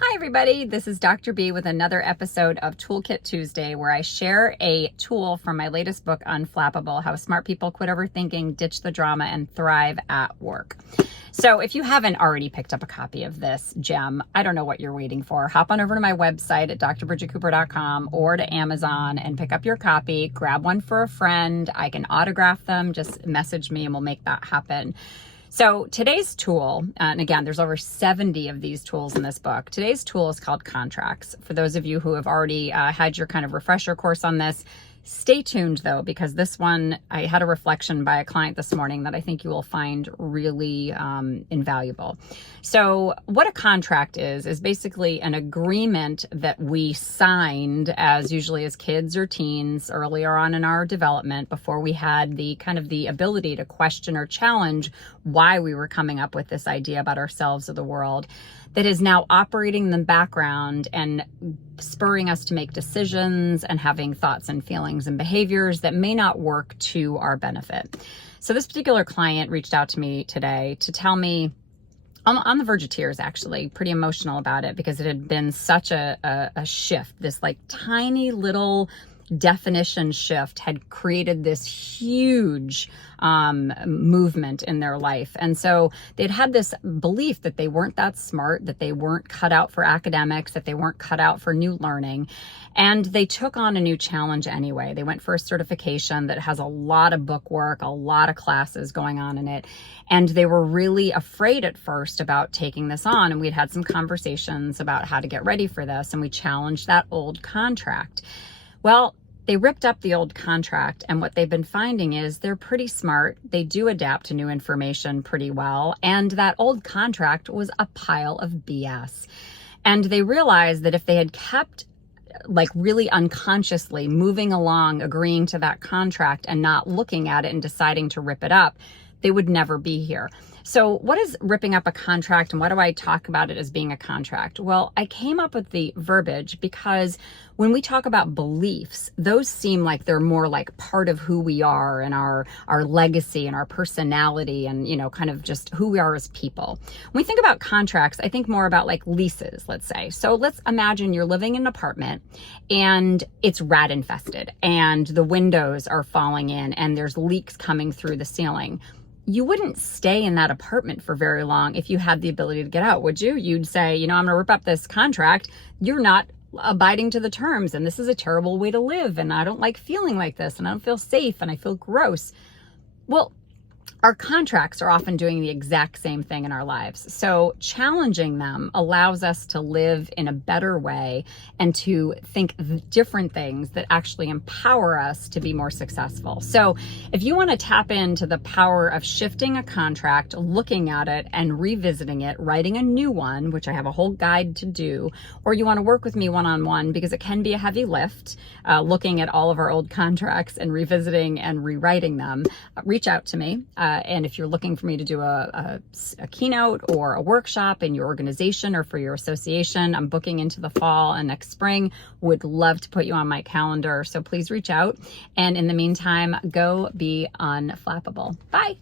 Hi, everybody. This is Dr. B with another episode of Toolkit Tuesday, where I share a tool from my latest book, Unflappable: How Smart People Quit Overthinking, Ditch the Drama, and Thrive at Work. So if you haven't already picked up a copy of this gem, I don't know what you're waiting for. Hop on over to my website at drbridgetcooper.com or to Amazon and pick up your copy. Grab one for a friend. I can autograph them. Just message me and we'll make that happen. So today's tool, and again, there's over 70 of these tools in this book. Today's tool is called Contracts. For those of you who have already had your kind of refresher course on this, stay tuned though, because this one, I had a reflection by a client this morning that I think you will find really invaluable. So what a contract is basically an agreement that we signed usually as kids or teens earlier on in our development, before we had the kind of the ability to question or challenge why we were coming up with this idea about ourselves or the world, that is now operating in the background and spurring us to make decisions and having thoughts and feelings and behaviors that may not work to our benefit. So this particular client reached out to me today to tell me, on the verge of tears, actually, pretty emotional about it, because it had been such a shift. This like tiny little definition shift had created this huge movement in their life. And so they'd had this belief that they weren't that smart, that they weren't cut out for academics, that they weren't cut out for new learning. And they took on a new challenge anyway. They went for a certification that has a lot of book work, a lot of classes going on in it. And they were really afraid at first about taking this on. And we'd had some conversations about how to get ready for this. And we challenged that old contract. Well, they ripped up the old contract, and what they've been finding is they're pretty smart. They do adapt to new information pretty well, and that old contract was a pile of BS. And they realized that if they had kept like really unconsciously moving along, agreeing to that contract and not looking at it and deciding to rip it up, they would never be here. So what is ripping up a contract, and why do I talk about it as being a contract? Well, I came up with the verbiage because when we talk about beliefs, those seem like they're more like part of who we are and our legacy and our personality and, you know, kind of just who we are as people. When we think about contracts, I think more about like leases, let's say. So let's imagine you're living in an apartment and it's rat infested and the windows are falling in and there's leaks coming through the ceiling. You wouldn't stay in that apartment for very long if you had the ability to get out, would you? You'd say, you know, I'm going to rip up this contract. You're not abiding to the terms, and this is a terrible way to live, and I don't like feeling like this, and I don't feel safe, and I feel gross. Well, our contracts are often doing the exact same thing in our lives. So challenging them allows us to live in a better way and to think different things that actually empower us to be more successful. So if you want to tap into the power of shifting a contract, looking at it and revisiting it, writing a new one, which I have a whole guide to do, or you want to work with me one-on-one, because it can be a heavy lift, looking at all of our old contracts and revisiting and rewriting them, reach out to me. And if you're looking for me to do a keynote or a workshop in your organization or for your association, I'm booking into the fall and next spring. Would love to put you on my calendar. So please reach out. And in the meantime, go be unflappable. Bye.